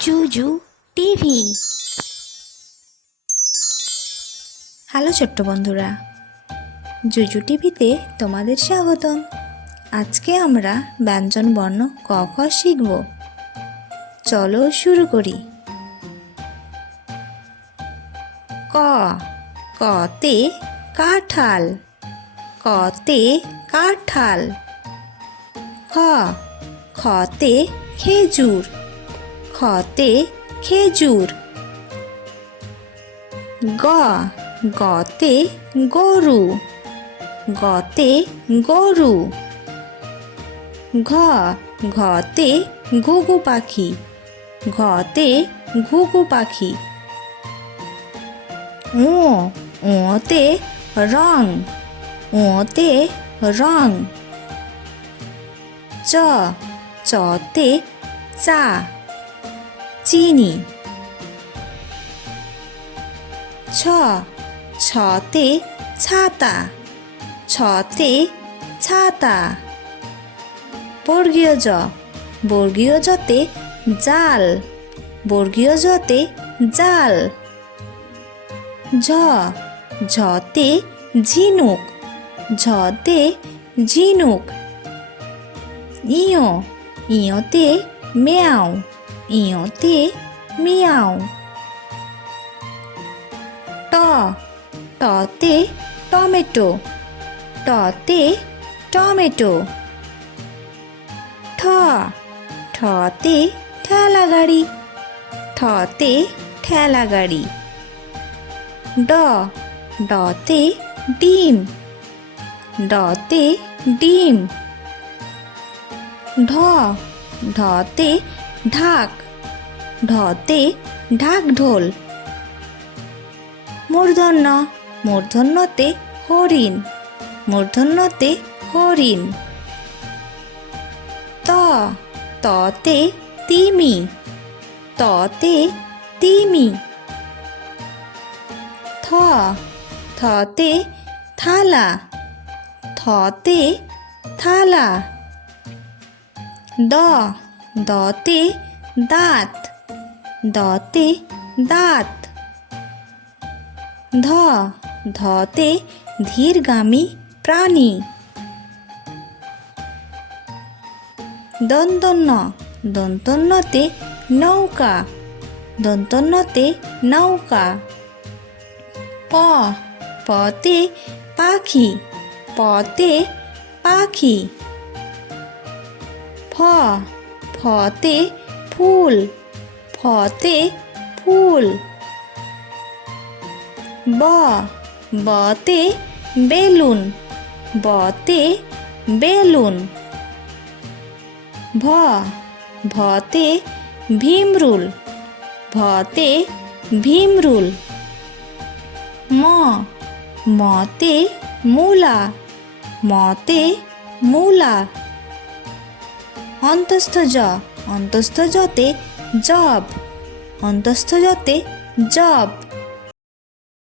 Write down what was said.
জুজু TV. Hello ছোট্ট বন্ধুরা, জুজু টিভিতে তোমাদের স্বাগতম। আজকে আমরা ব্যঞ্জন বর্ণ ক খ শিখব। চলো শুরু করি। ক, কতে কাঁঠাল, কতে কাঁঠাল। খ, খতে খেজুর, খতে খেজুর। গ, গতে গরু, গতে গরু। ঘ, ঘতে ঘুঘু পাখি, ঘতে ঘুঘু পাখি। ও, ওতে রং, ওতে রং। চ, চতে চা, চিনি। ছ, ছতে ছাতা, ছতে ছাতা। বর্গীয় জ, বর্গীয় জতে জাল, বর্গীয় জতে জাল। ঝ, ঝতে ঝিনুক, ঝতে ঝিনুক। ইয়, ইয়তে মেয়াও, ইয়তে মিয়াও। ট, টতে টমেটো, টতে টমেটো। ঠ, ঠতে ঠেলা গাড়ি, ঠতে ঠেলা গাড়ি। ড, ডতে ডিম, ডতে ডিম। ঢ, ঢতে ঢাক, ঢতে ঢাক ঢোল। মূর্ধন্য, মূর্ধন্যতে হরিণ, মূর্ধন্যতে হরিণ। ত, ততে তিমি, ততে তিমি। থ, থতে থালা, থতে থালা। দ, দতে দাঁত, দতে দাঁত। ধ, ধতে ধীরগামী প্রাণী। দন্তন্য, দন্তন্যতে নৌকা, দন্তন্যতে নৌকা। প, পতে পাখি, পতে পাখি। ফ, ফতে ফুল, ফতে ফুল। ব, বতে বেলুন, বতে বেলুন। ভ, ভতে ভীমরুল, ভতে ভীমরুল। ম, মতে মূলা, মতে মূলা। অন্তস্থ জ, অন্তস্থ জতে জব, অন্তস্থ জতে জব।